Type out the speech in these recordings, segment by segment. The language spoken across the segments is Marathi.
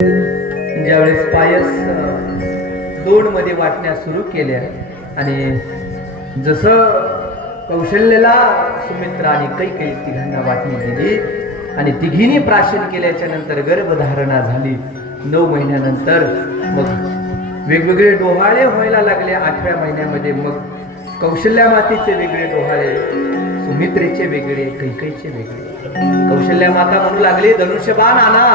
ज्यावेळेस पायस दोन मध्ये वाटण्यास सुरू केल्या आणि जसं कौशल्याला सुमित्रा आणि कैकेयी तिघांना वाटणी दिली आणि तिघींनी प्राशन केल्याच्या नंतर गर्भधारणा झाली। 9 महिन्यानंतर मग वेगवेगळे डोहाळे व्हायला लागले। 8व्या महिन्यामध्ये मग कौशल्या मातेचे वेगळे डोहाळे, सुमित्रेचे वेगळे, कैकेयीचे वेगळे। कौशल्या माता म्हणू लागली, धनुष्यबाण आणा,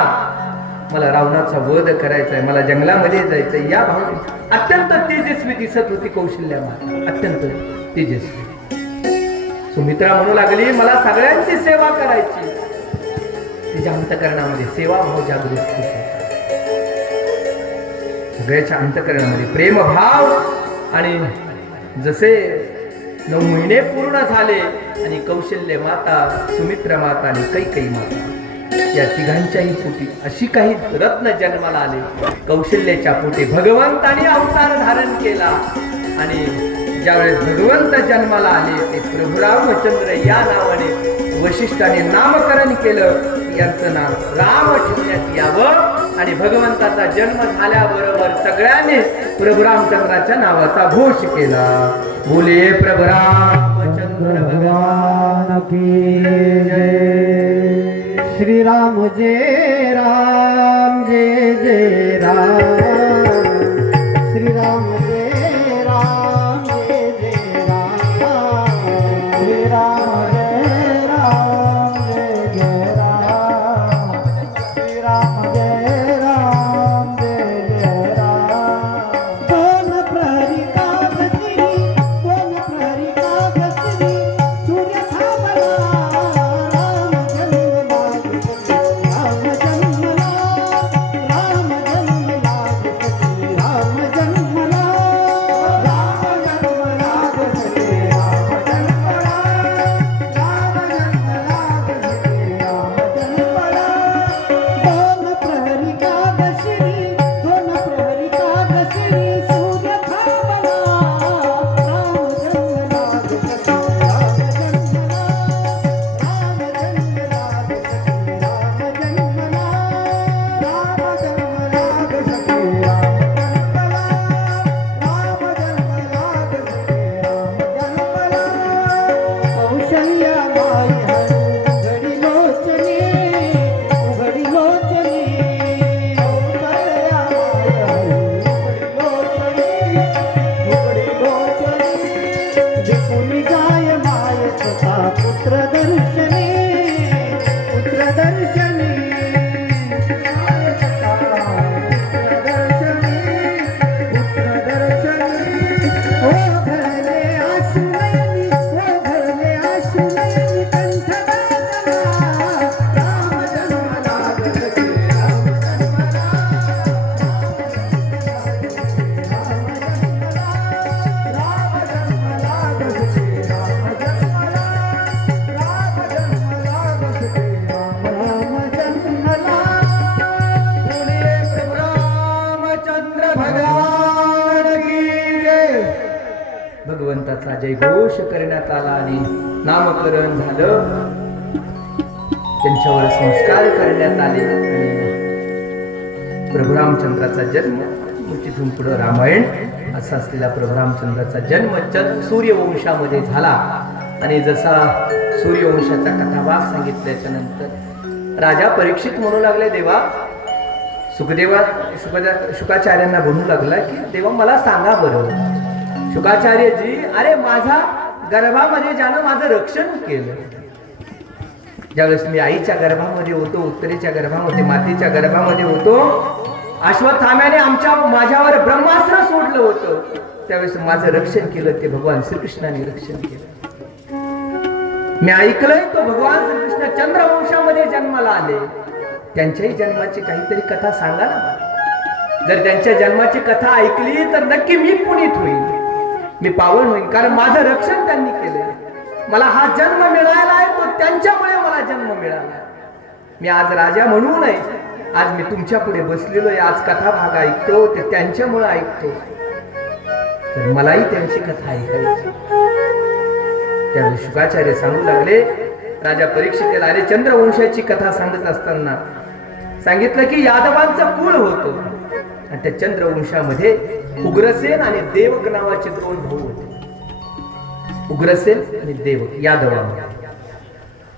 मला रावणाचा वध करायचा आहे, मला जंगलामध्ये जायचंय। या भावने अत्यंत तेजस्वी दिसत होती कौशल्या माता, अत्यंत तेजस्वी। सुमित्रा म्हणू लागली, मला सगळ्यांची सेवा करायची। तिच्या अंतकरणामध्ये सेवा भाव जागृत होता। सगळ्याच्या अंतकरणामध्ये प्रेम भाव। आणि जसे 9 महिने पूर्ण झाले आणि कौशल्य माता, सुमित्रा माता आणि कैकेयी माता या तिघांच्याही पोटी अशी काही रत्न जन्माला आले। कौशल्याच्या पोटी भगवंताने अवतार धारण केला आणि ज्यावेळेस भगवंत जन्माला आले ते प्रभू रामचंद्र या नावाने वशिष्ठाने नामकरण केलं। यांचं नाव राम ठेवण्यात यावं आणि भगवंताचा जन्म झाल्याबरोबर सगळ्यांनी प्रभू रामचंद्राच्या नावाचा घोष केला। बोले प्रभू रामचंद्र भगवान की जय। श्री राम जय राम जय जय राम। श्री राम जय राम जय जय राम। श्री राम जय राम जय जय राम। श्री राम जय राम जय जय राम। दोन प्रहरी कागसिनी, दोन प्रहरी कागसिनी, सूर्य थांबला, राम जन्मला, राम जन्मला, राम जन्मला, राम जन्मला, राम जन्मला, राम जन्मला, राम जन्मला, राम जन्मला। दोन प्रहरी कागसिनी, दोन प्रहरी कागसिनी, सूर्य थांबला, राम जन्मला, राम जन्मला, राम जन्मला, राम जन्मला, राम जन्मला, कौशल्याबाई उघडी लोचने, उघडी लोचने, कौशल्याबाई उघडी लोचने, जिकुनी जाय माय तसा पुत्र दर्शने, पुत्र दर्शने, माय तसा पुत्र दर्शने, पुत्र दर्शने। ओ घरले आशुनयनी, ओ घरले आशुनयनी, कंठ दाटला, राम जन्मला, राम जन्मला, राम जन्मला, राम जन्मला, राम जन्मला, राम जन्मला, राम जन्मला। बोलिए प्रभु रामचंद्र भगवान की जय। भगवंताचा जयघोष करण्यात आला आणि नामकरण झालं। त्यांच्यावर संस्कार करण्यात आले आणि प्रभू रामचंद्राचा जन्म, तिथून पुढे रामायण असा असलेला प्रभू रामचंद्राचा जन्म सूर्यवंशामध्ये झाला। आणि जसा सूर्यवंशाचा कथाभाग सांगितल्याच्या नंतर राजा परीक्षित म्हणू लागले, देवा, शुकाचार्यांना म्हणू लागला की देवा मला सांगा बरं, शुकाचार्यजी, अरे माझ्या गर्भामध्ये ज्यानं माझं रक्षण केलं, ज्यावेळेस मी आईच्या गर्भामध्ये होतो, उत्तरेच्या गर्भामध्ये, मातेच्या गर्भामध्ये होतो, अश्वत्थाम्याने माझ्यावर ब्रह्मास्त्र सोडलं होतं, त्यावेळेस माझं रक्षण केलं ते भगवान श्रीकृष्णाने रक्षण केलं। मी ऐकलंय तो भगवान श्रीकृष्ण चंद्रवंशामध्ये जन्माला आले, त्यांच्याही जन्माची काहीतरी कथा सांगा ना मला। जर त्यांच्या जन्माची कथा ऐकली तर नक्की मी पुनीत होईल, मी पावन होईल, कारण माझं रक्षण त्यांनी केलं। मला हा जन्म मिळाला आहे तो त्यांच्यामुळे मला जन्म मिळाला। मी आज राजा म्हणू नये, आज मी तुमच्या पुढे बसलेलो आहे, आज कथा भाग ऐकतो ते त्यांच्यामुळे ऐकतो, तर मलाही त्यांची कथा ऐकायची। त्यावेळी शुकाचार्य सांगू लागले, राजा परीक्षितेला, अरे चंद्रवंशाची कथा सांगत असताना सांगितलं की यादवांचं कुळ होतं आणि त्या चंद्रवंशामध्ये उग्रसेन आणि देवक नावाचे दोन भाऊ होते. उग्रसेन आणि देवक यादवामध्ये.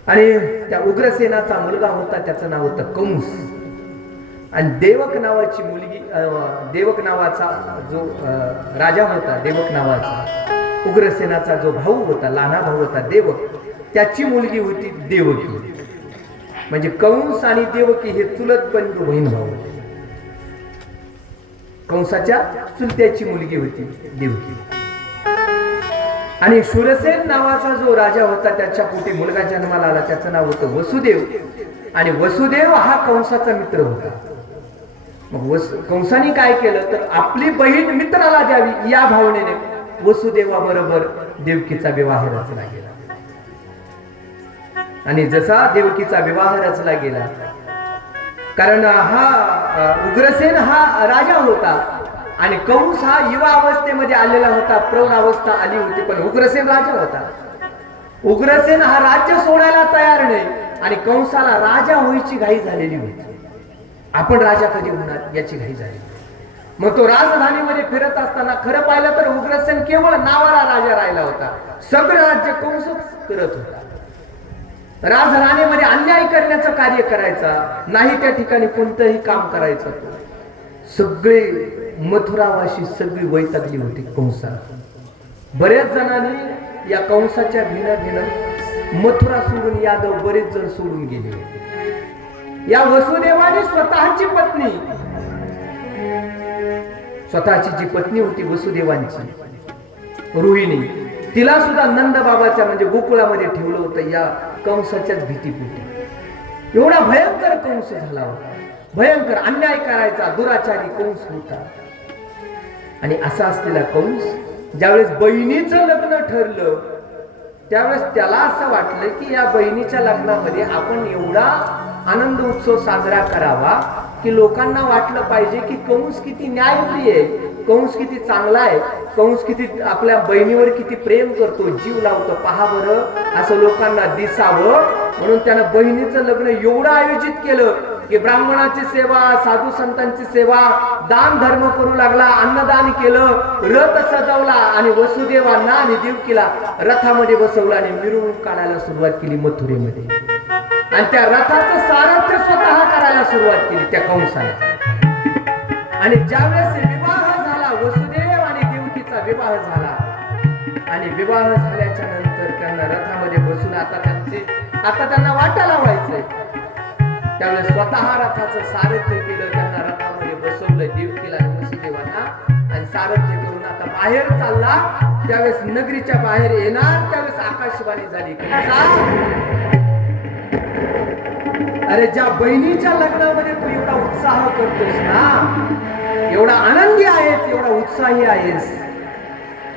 आणि त्या उग्रसेनाचा मुलगा होता, त्याचं नाव होतं कंस. आणि देवक नावाची मुलगी, देवक नावाचा जो राजा होता, देवक नावाचा उग्रसेनाचा जो भाऊ होता, लहाना भाऊ होता देवक, त्याची मुलगी होती देवकी. म्हणजे कंस आणि देवकी हे चुलत बंधू बहीण भाऊ होते. कंसाच्या चुलत्याची मुलगी होती देवकी. आणि शूरसेन नावाचा जो राजा होता, त्याच्या पोटी मुलगा जन्माला आला, त्याचं नाव होतं वसुदेव. आणि वसुदेव हा कंसाचा मित्र होता. मग कंसाने काय केलं तर आपली बहीण मित्राला द्यावी या भावनेने वसुदेवाबरोबर देवकीचा विवाह रचला गेला. आणि जसा देवकीचा विवाह रचला गेला, कारण हा उग्रसेन हा राजा होता आणि कंस हा युवा अवस्थेमध्ये आलेला होता, प्रौढ अवस्था आली होती, पण उग्रसेन राजा होता. उग्रसेन हा राज्य सोडायला तयार नाही आणि कंसाला राजा व्हायची घाई झालेली होती. आपण राजा कधी होणार याची घाई झाली. मग तो राजधानीमध्ये फिरत असताना खरं पाहिलं तर उग्रसेन केवळ नावाला राजा राहिला होता, सगळं राज्य कंसच करत होता. राजधानीमध्ये अन्याय करण्याचं कार्य करायचा नाही, त्या ठिकाणी कोणतंही काम करायचं. सगळे मथुरावाशी सगळी वैतागली होती कंसाला. बऱ्याच जणांनी या कंसाच्या भिन्न मथुरा सोडून यादव बरेच जण सोडून गेले होते. या वसुदेवाने स्वतःची पत्नी, स्वतःची जी पत्नी होती वसुदेवांची रोहिणी, तिला सुद्धा नंद बाबाच्या म्हणजे गोकुळामध्ये ठेवलं होतं या कंसाच्याच भीतीपोटी. एवढा भयंकर कंस झाला होता, भयंकर अन्याय करायचा दुराचारी कंस होता. आणि असा असलेला कंस ज्यावेळेस बहिणीचं लग्न ठरलं, त्यावेळेस त्याला असं वाटलं की या बहिणीच्या लग्नामध्ये आपण एवढा आनंद उत्सव साजरा करावा की लोकांना वाटलं पाहिजे की कंस किती न्यायप्रिय आहे, कंस किती चांगला आहे, कंस किती आपल्या बहिणीवर किती प्रेम करतो, जीव लावतो, पहा बरं, असं लोकांना दिसावं म्हणून त्यानं बहिणीचं लग्न एवढं आयोजित केलं की ब्राह्मणाची सेवा, साधू संतांची सेवा, दान धर्म करू लागला, अन्नदान केलं, रथ सजवला आणि वसुदेवांना आणि देवकीला रथामध्ये बसवलं आणि मिरवणूक काढायला सुरुवात केली मथुरेमध्ये. आणि त्या रथाचं सारथ्य स्वतः करायला सुरुवात केली त्या कंसाने. आणि ज्यावेळेस विवाह झाला, वसुदेव आणि देवकीचा विवाह झाला आणि विवाह झाल्याच्या नंतर त्यांना रथामध्ये बसून आता त्यांना वाटायला व्हायचंय, त्यावेळेस स्वतः रथाचं सारथ्य केलं, त्यांना रथामध्ये बसवलं देवकीला आणि वसुदेवांना आणि सारथ्य करून आता बाहेर चालला. त्यावेळेस नगरीच्या बाहेर येणार त्यावेळेस आकाशवाणी झाली, अरे ज्या बहिणीच्या लग्नामध्ये तू एवढा उत्साह करतोस ना, एवढा आनंदी आहेस, एवढा उत्साही आहेस,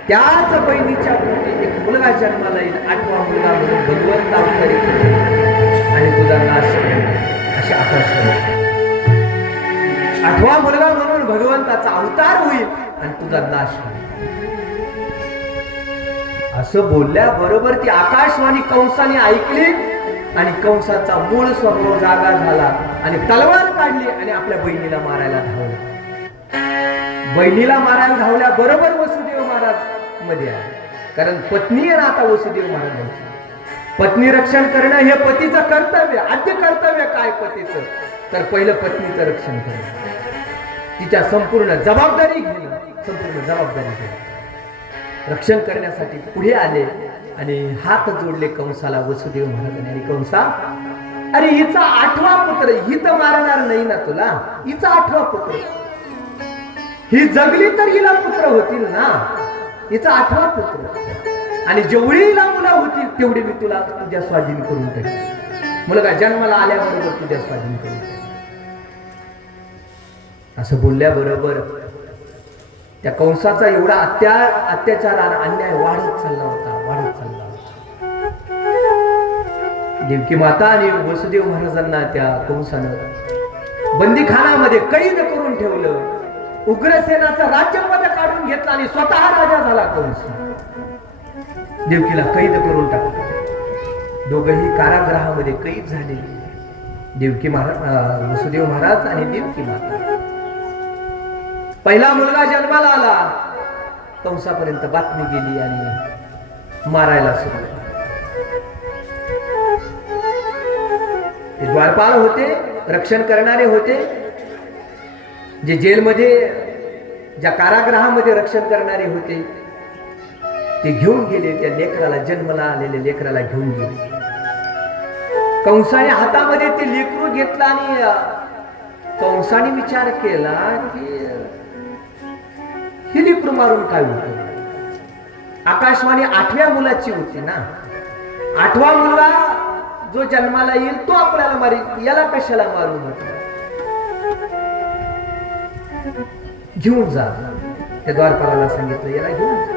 त्याच बहिणीच्या पोटी एक मुलगा जन्माला येईल, 8वा मुलगा म्हणून भगवंत अवतारी आणि तुझा नाश अशी आकाशवाणी. 8वा मुलगा म्हणून भगवंताचा अवतार होईल आणि तुझा नाश होईल. असं बोलल्याबरोबर ती आकाशवाणी कंसाने ऐकली आणि कंसाचा मूळ स्वभाव जागा झाला आणि तलवार काढली आणि आपल्या बहिणीला मारायला धावला. बहिणीला मारायला धावल्या बरोबर वसुदेव महाराज मध्ये आले, कारण पत्नी आहे ना आता वसुदेव महाराजांची. पत्नी रक्षण करणं हे पतीचं कर्तव्य. आद्य कर्तव्य काय पतीचं, तर पहिलं पत्नीचं रक्षण करणं, तिच्या संपूर्ण जबाबदारी घेणं, संपूर्ण जबाबदारी घेणं. रक्षण करण्यासाठी पुढे आले आणि हात जोडले कंसाला वसुदेव महाराजांनी. आणि कंसा, अरे हिचा 8वा पुत्र, ही तर मारणार नाही ना तुला, हिचा 8वा पुत्र, ही जगली तर हिला पुत्र होतील ना, हिचा 8वा पुत्र, आणि जेवढी हिला मुलं होतील तेवढी मी तुला तुझ्या स्वाधीन करून टाकेन, मुलगा जन्माला आल्याबरोबर तुझ्या स्वाधीन करून टाकेन. असं बोलल्याबरोबर त्या कंसाचा एवढा अत्याचार आणि अन्याय वाढत चालला होता, वाढत चालला होता. देवकी माता आणि वसुदेव महाराजांना त्या कंसानं बंदीखानामध्ये कैद करून ठेवलं. उग्रसेनाचं राज्यपद काढून घेतलं आणि स्वतः राजा झाला कंस. देवकीला कैद करून टाकलं. दोघंही कारागृहामध्ये कैद झाले. देवकी महाराज, वसुदेव महाराज आणि देवकी माता. पहिला मुलगा जन्माला आला, कंसापर्यंत बातमी गेली आणि मारायला सुरू. ते द्वारपाल होते, रक्षण करणारे होते, जे जेलमध्ये, ज्या कारागृहामध्ये रक्षण करणारे होते, ते घेऊन गेले त्या लेकराला, जन्माला आलेल्या लेकराला घेऊन गेले. कंसाने हातामध्ये ते लेकरू घेतलं आणि कंसाने विचार केला की ही लेकरू मारून काय होतं. आकाशवाणी 8व्या मुलाची होती ना, 8वा मुलगा जो जन्माला येईल तो आपल्याला मारेल, याला कशाला मारू म्हटलं. घेऊन जा. त्या द्वारपालाला सांगितलं याला घेऊन जा.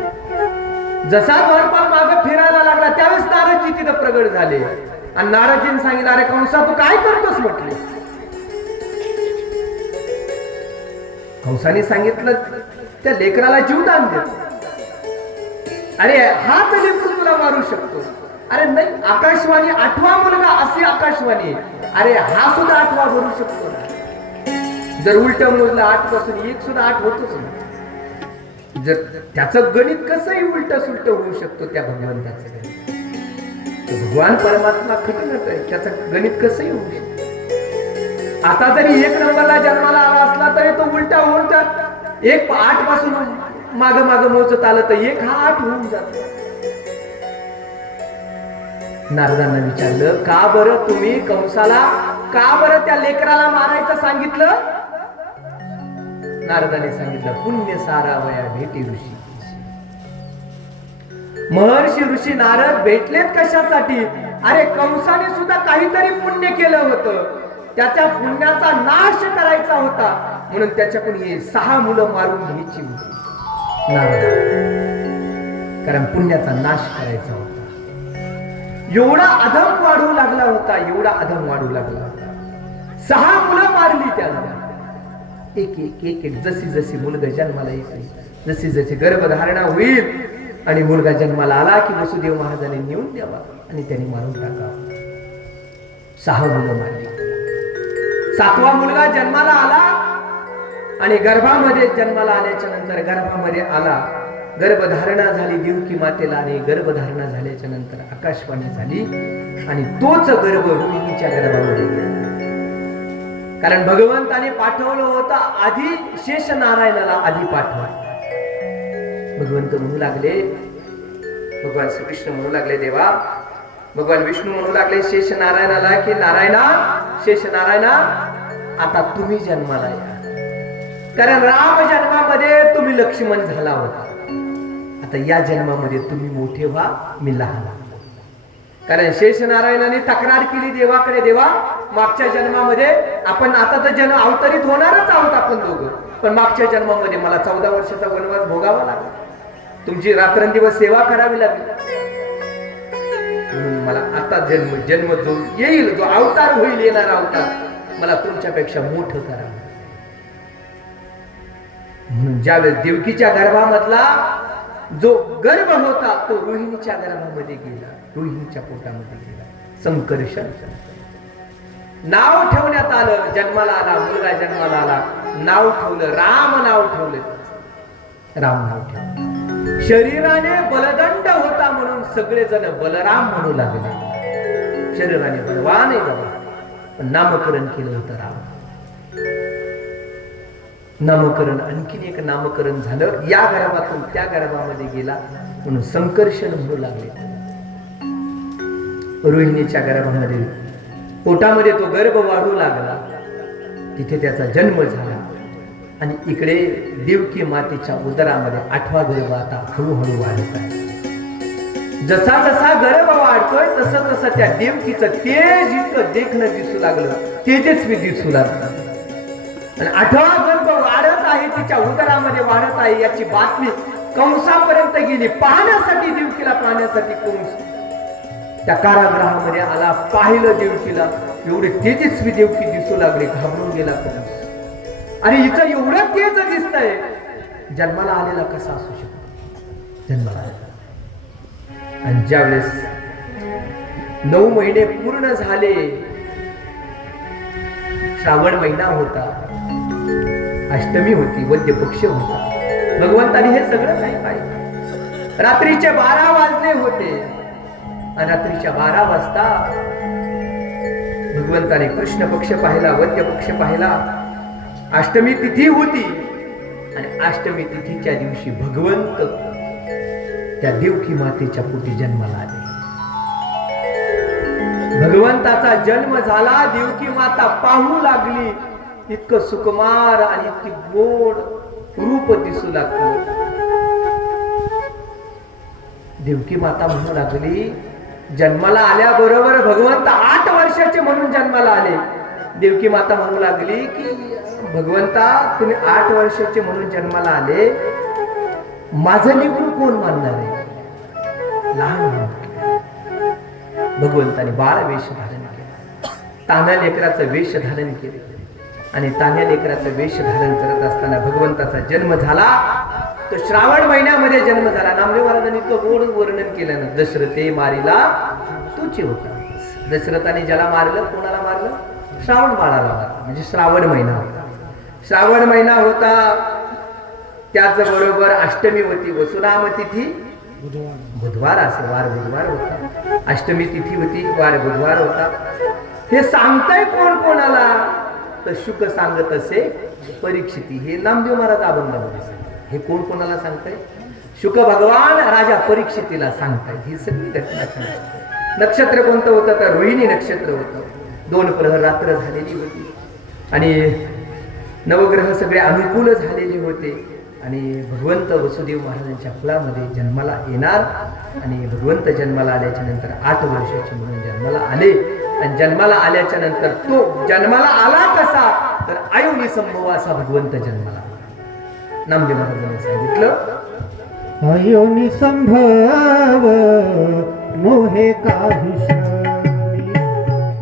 जसा द्वारपाल मागे फिरायला लागला त्यावेळेस नारदजी तिथं प्रगट झाले आणि नारदजीने सांगितलं, अरे कंसा तू काय करतोस म्हटले. कंसाने सांगितलं त्या लेकराला जीवदान दे. अरे हाच लेकरू तुला मारू शकतो. अरे नाही, आकाशवाणी 8वा मुलगा असे आकाशवाणी, अरे हा सुद्धा 8वा भरू शकतो ना. जर उलट मोजलं 8 पासून 1 सुद्धा 8 होतोच ना. जर त्याचं गणित कसंही उलट सुलट होऊ शकतो त्या भगवंताचं गणित. भगवान परमात्मा खटकत आहे, त्याचं गणित कसंही होऊ शकतं. आता जरी 1 नंबरला जन्माला आला असला तरी तो उलटा होऊन त्यात 1 8 पासून माग माग मोजत आलं तर 1 हा 8 होऊन जातो. नारदांना विचारलं, का बरं तुम्ही कंसाला, का बरं त्या लेकराला मारायचं सांगितलं. नारदाने सांगितलं, पुण्य सारावया भेटी ऋषी. महर्षी ऋषी नारद भेटलेत कशासाठी. अरे कंसाने सुद्धा काहीतरी पुण्य केलं होतं, त्याच्या पुण्याचा नाश करायचा होता, म्हणून त्याच्याकडून हे 6 मुलं मारून घ्यायची होती नारद, कारण पुण्याचा नाश करायचा होता. एवढा अधम वाढू लागला होता, एवढा अधम वाढू लागला होता. 6 मुलं मारली त्याला. एक एक एक एक जशी जशी मुलगा जन्माला येईल, जशी जशी गर्भधारणा होईल आणि मुलगा जन्माला आला की वसुदेव महाराजांनी नेऊन द्यावा आणि त्यांनी मारून टाकावं. 6 मुलं मारली. 7वा मुलगा जन्माला आला आणि गर्भामध्ये जन्माला आल्याच्या नंतर गर्भामध्ये आला, गर्भधारणा झाली देवकी मातेला आणि गर्भधारणा झाल्याच्या नंतर आकाशवाणी झाली आणि तोच गर्भ रोहिणीच्या गर्भामध्ये गेला. कारण भगवंताने पाठवलं होतं आधी शेष नारायणाला आधी पाठवा. भगवंत म्हणू लागले, भगवान श्रीकृष्ण म्हणू लागले, देवा भगवान विष्णू म्हणू लागले शेष नारायणाला की नारायणा, शेष नारायणा आता तुम्ही जन्माला या. कारण राम जन्मामध्ये तुम्ही लक्ष्मण झाला होता, आता या जन्मामध्ये तुम्ही मोठे व्हा, मी लहान. कारण शेष नारायणाने तक्रार केली देवाकडे, देवा मागच्या जन्मामध्ये आपण, आता तर जन्म अवतरित होणारच आहोत आपण दोघं, पण मागच्या जन्मामध्ये मला 14 वर्षाचा वनवास भोगावा लागला, तुमची रात्रंदिवस सेवा करावी लागली, म्हणून मला आता जन्म जो येईल, जो अवतार होईल, येणारा अवतार मला तुमच्यापेक्षा मोठं करावं. म्हणून ज्यावेळेस देवकीच्या गर्भामधला जो गर्भ होता तो रोहिणीच्या गर्भामध्ये गेला, रोहिणीच्या पोटामध्ये गेला. संकर्षण नाव ठेवण्यात आलं, जन्माला आला मुलगा, जन्माला आला, नाव ठेवलं, राम नाव ठेवलं, राम नाव ठेवलं. शरीराने बलदंड होता म्हणून सगळेजण बलराम म्हणू लागले. शरीराने बलवान आहे बाबा, पण नामकरण केलं होतं राम. नामकरण, आणखीन एक नामकरण झालं, या गर्भातून त्या गर्भामध्ये गेला म्हणून संकर्षण म्हणू लागले. रोहिणीच्या गर्भामध्ये पोटामध्ये तो गर्भ वाढू लागला, तिथे त्याचा जन्म झाला आणि इकडे देवकी मातेच्या उदरामध्ये 8वा गर्भ आता हळूहळू वाढत आहे. जसा जसा गर्भ वाढतोय तसं तसं त्या देवकीचं तेज इतकं देखणं दिसू लागलं, तेजस्वी दिसू लागलं आणि 8वा गर्भ वाढत आहे, तिच्या उदरामध्ये वाढत आहे, याची बातमी कंसापर्यंत गेली. पाहण्यासाठी, देवकीला पाहण्यासाठी कंस त्या कारागृहामध्ये आला, पाहिलं देवकीला, एवढे तेजस्वी देवकी दिसू लागले, घाबरून गेला कंस. आणि इथं एवढं तेज दिसतंय, जन्माला आलेला कसा असू शकतो, जन्माला आलेला. आणि ज्यावेळेस 9 महिने पूर्ण झाले श्रावण महिना होता, अष्टमी होती, वद्य पक्ष होता. भगवंताने हे सगळं काही पाहिजे. रात्रीचे 12 वाजले होते आणि रात्रीच्या 12 वाजता भगवंताने कृष्ण पक्ष पाहिला, वद्य पक्ष पाहिला. अष्टमी तिथी होती आणि अष्टमी तिथीच्या दिवशी भगवंत त्या देवकी मातेच्या पोटी जन्माला आले. भगवंताचा जन्म झाला. देवकी माता पाहू लागली. इतकं सुकुमार आणि इतकी गोड रूप दिसू लागली. देवकी माता म्हणू लागली, जन्माला आल्याबरोबर भगवंत 8 वर्षाचे म्हणून जन्माला आले. देवकी माता म्हणू लागली की भगवंता तुम्ही 8 वर्षाचे म्हणून जन्माला आले, माझं लेकरू कोण मानणार आहे? लहान भगवंताने बाळ वेश धारण केला. तान्ह्या लेकराचं वेश धारण केले आणि तान्ह्या लेकराचं वेश धारण करत असताना भगवंताचा जन्म झाला. तो श्रावण महिन्यामध्ये जन्म झाला. नामदेव महाराजांनी तो गोड वर्णन केलं ना, दशरथे मारिला तूची होता. दशरथाने ज्याला मारलं, कोणाला मारलं? श्रावण बाळाला मारलं. म्हणजे श्रावण महिना होता. श्रावण महिना होता. त्याचबरोबर अष्टमी होती. वसुनाम तिथी बुधवार असे, वार बुधवार होता. अष्टमी तिथी होती, वार बुधवार होता. हे सांगताय कोण कोणाला? तर शुक सांगत असे परीक्षिती. हे नामदेव महाराज अभंगामध्ये सांगतात. हे कोण कोणाला सांगताय? शुक भगवान राजा परीक्षितीला सांगताय. ही सगळी घटना सांगतात. नक्षत्र कोणतं होतं? तर रोहिणी नक्षत्र होतं. 2 प्रहर रात्र झालेली होती आणि नवग्रह सगळे अनुकूल झालेले होते आणि भगवंत वसुदेव महाराजांच्या कुळामध्ये जन्माला येणार. आणि भगवंत जन्माला आल्याच्या नंतर 8 वर्षाचे म्हणून जन्माला आले. आणि जन्माला आल्याच्या नंतर तो जन्माला आला कसा? तर अयोनी संभव असा भगवंत जन्माला आला. नामदेव महाराजांनी सांगितलं, अयोनी संभव मोहे काही श्रमी,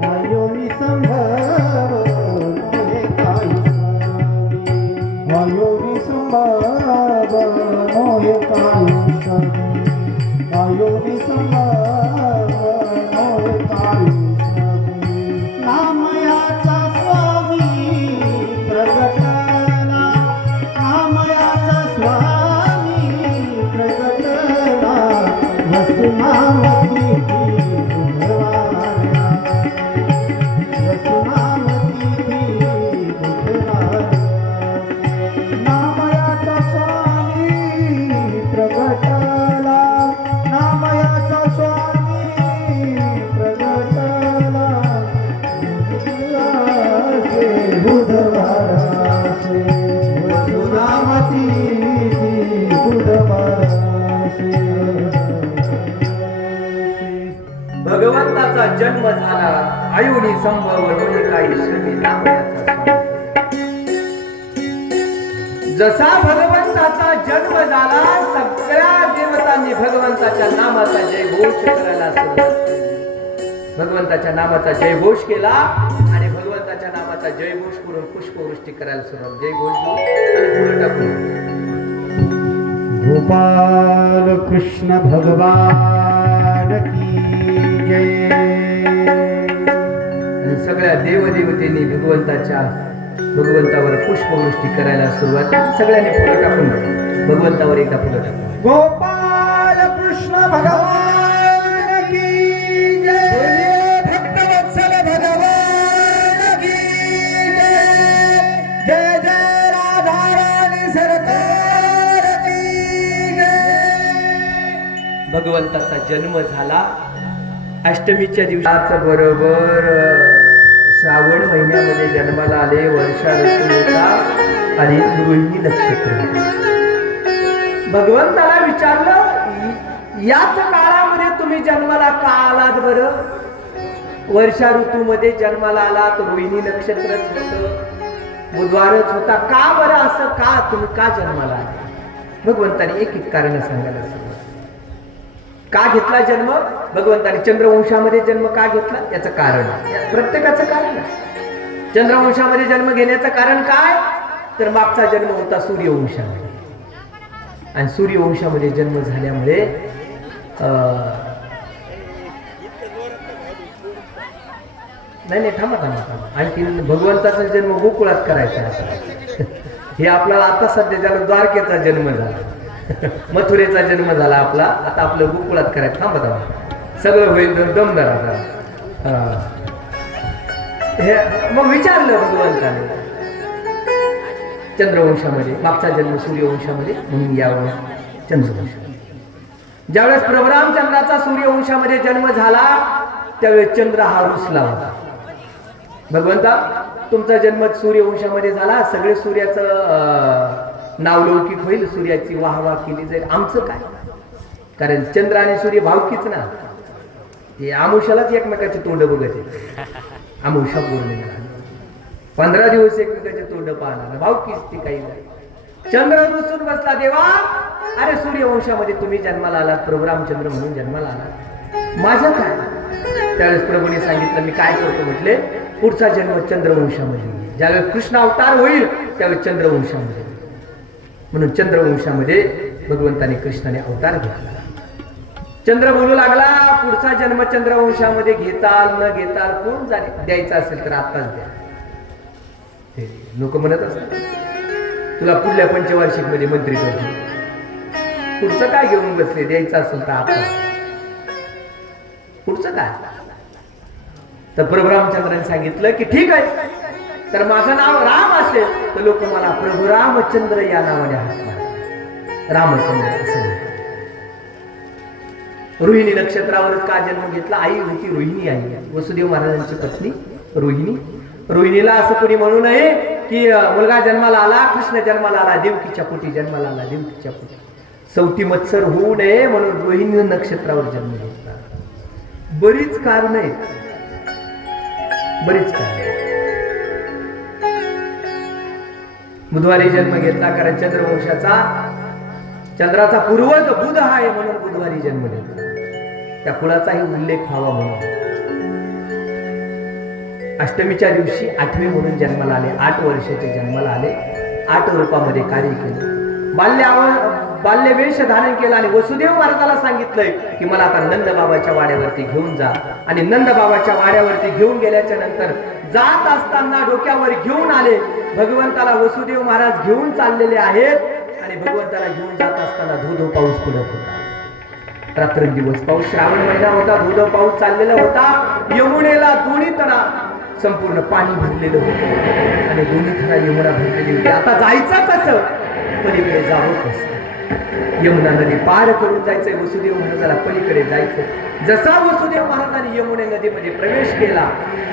अयोनी संभव मोहे काही श्रमी, अयोनी संभव मोहे काही श्रमी, अयोनी संभव मोहे काही श्रमी. नामयाचा स्वामी प्रगटला, नामयाचा स्वामी प्रगटला, वसुनामती बुधवारा, वसुनामती बुधवारा. नामयाचा स्वामी प्रगटला, नामयाचा स्वामी प्रगटला, बुधवारासे, वसुनामती बुधवारासे. भगवंताचा जन्म झाला. अयोनी संभव म्हणजे काही श्रमी नामयाचा स्वामी. जसा भगवंताचा जन्म झाला, सगळ्या देवतांनी भगवंताच्या नामाचा जयघोष करायला सुरुवात केली. भगवंताच्या नामाचा जयघोष केला आणि भगवंताच्या नामाचा जयघोष करून पुष्पवृष्टी करायला सुरुवात. जयघोष आणि फुलं टाकून गोपाल कृष्ण भगवान की जय. आणि सगळ्या देवदेवतेंनी भगवंतावर पुष्पवृष्टी करायला सुरुवात केली. सगळ्यांनी फुलं टाकून भगवंतावर एकदा फुलं टाकून गोपाल कृष्ण भगवान की जय. भक्तवत्सल भगवान की जय. जय जय राधा राणी सरकार की जय. भगवंताचा जन्म झाला. अष्टमीच्या दिवसाच बरोबर श्रावण महिन्यामध्ये जन्माला आले. वर्षा ऋतू होता आणि रोहिणी नक्षत्र. भगवंताला विचारलं, याच काळामध्ये तुम्ही जन्माला का आलात बरं? वर्षा ऋतूमध्ये जन्माला आलात, रोहिणी नक्षत्रच होतं, बुधवारच होता, का बरं असं? का तुम्ही का जन्माला आले? भगवंताने एक एक कारण सांगायला सुरुवात. का घेतला जन्म? भगवंताने चंद्रवंशामध्ये जन्म का घेतला याचं कारण, प्रत्येकाचं कारण. चंद्रवंशामध्ये जन्म घेण्याचं कारण काय? तर मागचा जन्म होता सूर्यवंशामध्ये आणि सूर्यवंशामध्ये जन्म झाल्यामुळे नाही नाही, थांबा थांबा थांबा, आणखी भगवंताचा जन्म गोकुळात करायचा आहे. हे आपल्याला आता सध्या त्याला द्वारकेचा जन्म झाला, मथुरेचा जन्म झाला आपला, आता आपलं गोकुळात करायचं. थांबा थांबा, सगळं होईल, दम धरा. हे मग विचारलं भगवंताने चंद्रवंशामध्ये, मागचा जन्म सूर्यवंशामध्ये, म्हणून यावं चंद्रवंश. ज्यावेळेस प्रभू रामचंद्राचा सूर्यवंशामध्ये जन्म झाला त्यावेळेस चंद्र हा रुसला होता. भगवंता, तुमचा जन्म सूर्यवंशामध्ये झाला, सगळे सूर्याचं नावलौकिक होईल, सूर्याची वाहवा केली जाईल, आमचं काय? कारण चंद्र आणि सूर्य भावकीच ना, ते आमुष्यालाच एकमेकाचे तोंड बघत आहे. आमुष्या पौर्णिमेला 15 दिवस एकमेकाचे तोंड पाहणार, भावकीच ती काही नाही. चंद्र रुसून बसला, देवा अरे सूर्यवंशामध्ये तुम्ही जन्माला आलात, प्रभू रामचंद्र म्हणून जन्माला आलात, माझं काय? त्यावेळेस प्रभूने सांगितलं, मी काय करतो म्हटले, पुढचा जन्म चंद्रवंशामध्ये, ज्यावेळेस कृष्ण अवतार होईल त्यावेळेस चंद्रवंशामध्ये, म्हणून चंद्रवंशामध्ये भगवंताने कृष्णाने अवतार घेतला. चंद्र बोलू लागला, पुढचा जन्म चंद्रवंशामध्ये घेताल न घेताल कोण जाणे, द्यायचा असेल तर आत्ताच द्या. ते लोक म्हणत असतात, तुला पुढल्या पंचवार्षिक मध्ये मंत्री करतो, पुढचं काय घेऊन बसले, द्यायचं असेल तर आता, पुढचं काय? तर प्रभू रामचंद्रांनी सांगितलं की ठीक आहे, तर माझं नाव राम असेल तर लोक मला प्रभू रामचंद्र या नावाने हाक मारतात, रामचंद्र असेल. रोहिणी नक्षत्रावरच का जन्म घेतला? आई होती रोहिणी, आई वसुदेव महाराजांची पत्नी रोहिणी. रोहिणीला असं कोणी म्हणू नये की मुलगा जन्माला आला, कृष्ण जन्माला आला, देवकीच्या पोटी जन्माला आला, देवकीच्या पोटी, सवती मत्सर होऊ नये म्हणून रोहिणी नक्षत्रावर जन्म घेतला. बरीच कारण आहेत, बरीच कारण. बुधवारी जन्म घेतला कारण चंद्रवंशाचा, चंद्राचा पूर्वज बुध आहे म्हणून बुधवारी जन्म घेतला, त्या कुळाचाही उल्लेख व्हावा म्हणून. अष्टमीच्या दिवशी 8वी म्हणून जन्माला आले, 8 वर्षाचे जन्माला आले, 8 रूपामध्ये कार्य केले, बाल्य वेश धारण केला आणि वसुदेव महाराजाला सांगितलंय की मला आता नंद बाबाच्या वाड्यावरती घेऊन जा. आणि नंद बाबाच्या वाड्यावरती घेऊन गेल्याच्या नंतर जात असताना डोक्यावर घेऊन आले. भगवंताला वसुदेव महाराज घेऊन चाललेले आहेत आणि भगवंताला घेऊन जात असताना धोधो पाऊस पडत होता, रात्रंदिवस पाऊस, श्रावण महिना होता, धोधो पाऊस चाललेला होता. यमुनेला दोन्ही तडा संपूर्ण पाणी भरलेलं होतं आणि दोन्ही थडा यमुना भरलेली होती. आता जायचं कसं, पलीकडे जावं कसं? यमुना नदी पार करून जायचंय, वसुदेव महाराजाला पलीकडे जायचं. जसा वसुदेव महाराजांनी यमुना नदीमध्ये प्रवेश केला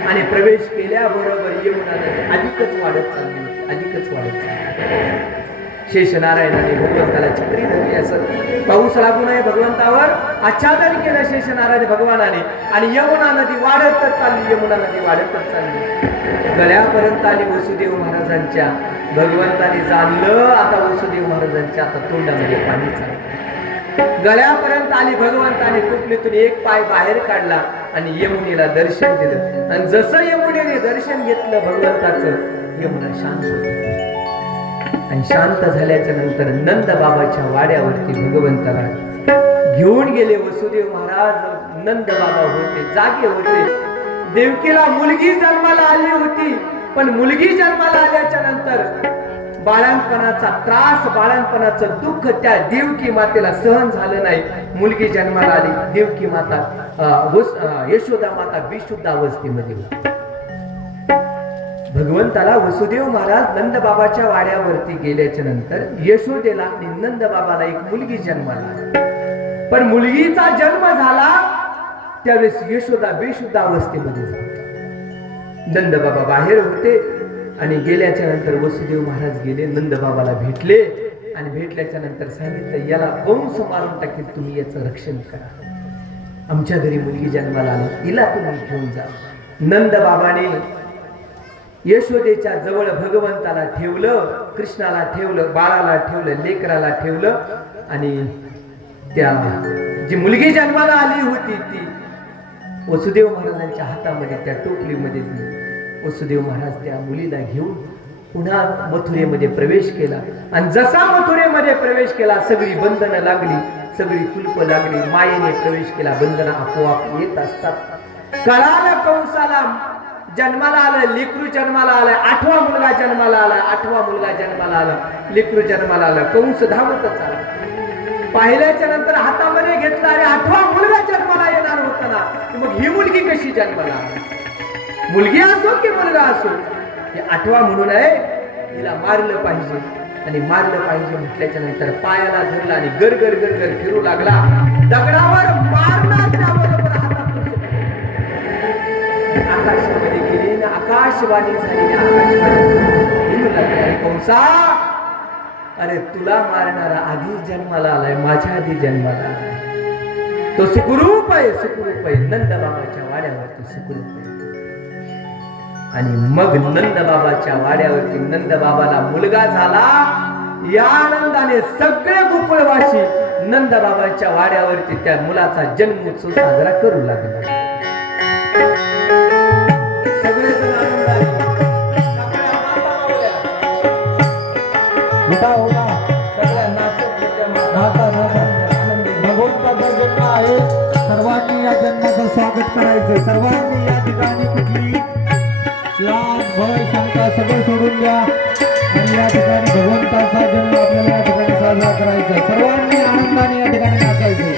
आणि प्रवेश केल्याबरोबर यमुना नदी अधिकच वाढत चालली होती, अधिकच वाढत चालली. शेषनारायणाने भगवंताला छत्री धरली, असं पाऊस लागू नये भगवंतावर आच्छादन केलं शेषनारायण भगवानाने आणि यमुना नदी वाढतच चालली, यमुना नदी वाढतच चालली, गळ्यापर्यंत आली वसुदेव महाराजांच्या. भगवंताने जाणलं आता वसुदेव महाराजांच्या आता तोंडामध्ये पाणी चाललं, गळ्यापर्यंत आली. भगवंताने कुपलीतून एक पाय बाहेर काढला आणि यमुनेला दर्शन दिलं आणि जसं यमुनेने दर्शन घेतलं भगवंताचं, यमुना शांत होती. आणि शांत झाल्याच्या नंतर नंद बाबाच्या वाड्यावरती भगवंताला घेऊन गेले. वसुदेव महाराज नंद बाबा होते, जागे होते. देवकीला मुलगी जन्माला आली होती, पण मुलगी जन्माला आल्याच्या नंतर बाळणपणाचा त्रास, बाळणपणाचं दुःख त्या देवकी मातेला सहन झालं नाही. मुलगी जन्माला आली, देवकी माता यशोदा माता बेशुद्ध अवस्थेमध्ये होती. भगवंताला वसुदेव महाराज नंद बाबाच्या वाड्यावरती गेल्याच्या नंतर यशोदेला आणि नंद बाबाला एक मुलगी जन्माला आली, पण मुलगीचा जन्म झाला त्यावेळेस यशोदा बेशुद्ध अवस्थेमध्ये झाली. नंद बाबा बाहेर होते आणि गेल्याच्या नंतर वसुदेव महाराज गेले, नंद बाबाला भेटले आणि भेटल्याच्या नंतर सांगितलं याला कंस मारून टाकेल, तुम्ही याचं रक्षण करा. आमच्या घरी मुलगी जन्माला आली, तिला तुम्ही घेऊन जा. नंद बाबाने यशोदेच्या जवळ भगवंताला ठेवलं, कृष्णाला ठेवलं, बाळाला ठेवलं, लेकराला ठेवलं आणि त्या जी मुलगी जन्माला आली होती ती वसुदेव महाराजांच्या हातामध्ये त्या टोपलीमध्ये दिली. वसुदेव महाराज त्या मुलीला घेऊन पुन्हा मथुरेमध्ये प्रवेश केला आणि जसा मथुरेमध्ये प्रवेश केला सगळी बंधनं लागली, सगळी कुलप लागली. मायेने प्रवेश केला, बंधनं आपोआप येत असतात. कळालं कंसाला जन्माला आलं, लेकरू जन्माला आलाय, 8वा मुलगा जन्माला आला, 8वा मुलगा जन्माला आला, लेकरू जन्माला आला, कंस धावतच आला. पाहिल्याच्या नंतर हातामध्ये घेतला, अरे 8वा मुलगा जन्माला येणार होता ना, मग ही मुलगी कशी जन्माला आली? मुलगी असो की मुलगा असो, हे 8वा म्हणून आहे, हिला मारलं पाहिजे. आणि मारलं पाहिजे म्हटल्याच्या नंतर पायाला धरला आणि गरगर गरगर फिरू लागला. दगडावर मारण्याच्या बरोबर हातातून आकाशामध्ये गेली ना, आकाशवाणी झाली ना, आकाशवाणी कंसा, अरे तुला मारणारा आधी जन्माला आलाय, माझ्या आधी जन्माला आलाय. तो सुखरूप आहे, सुखरूप आहे, नंद बाबाच्या वाड्यावरती सुखरूप आहे. आणि मग नंद बाबाच्या वाड्यावरती नंद बाबाला मुलगा झाला. या आनंदाने सगळे गोकुळवासी नंद बाबाच्या वाड्यावरती त्या मुलाचा जन्मोत्सव साजरा करू लागले. सगळेजण आनंदाने, सगळ्या माता मावल्या, सगळ्या नाचत होत्या, आनंदी. भगवंताचा जन्म आहे, सर्वांनी या जन्माचं स्वागत करायचं. सर्वांनी या ठिकाणी कुठली लाज भय शंका सगळं सोडून द्या आणि या ठिकाणी भगवंताचा जन्म आपल्याला या ठिकाणी साजरा करायचा. सर्वांनी आनंदाने या ठिकाणी नाचायचं.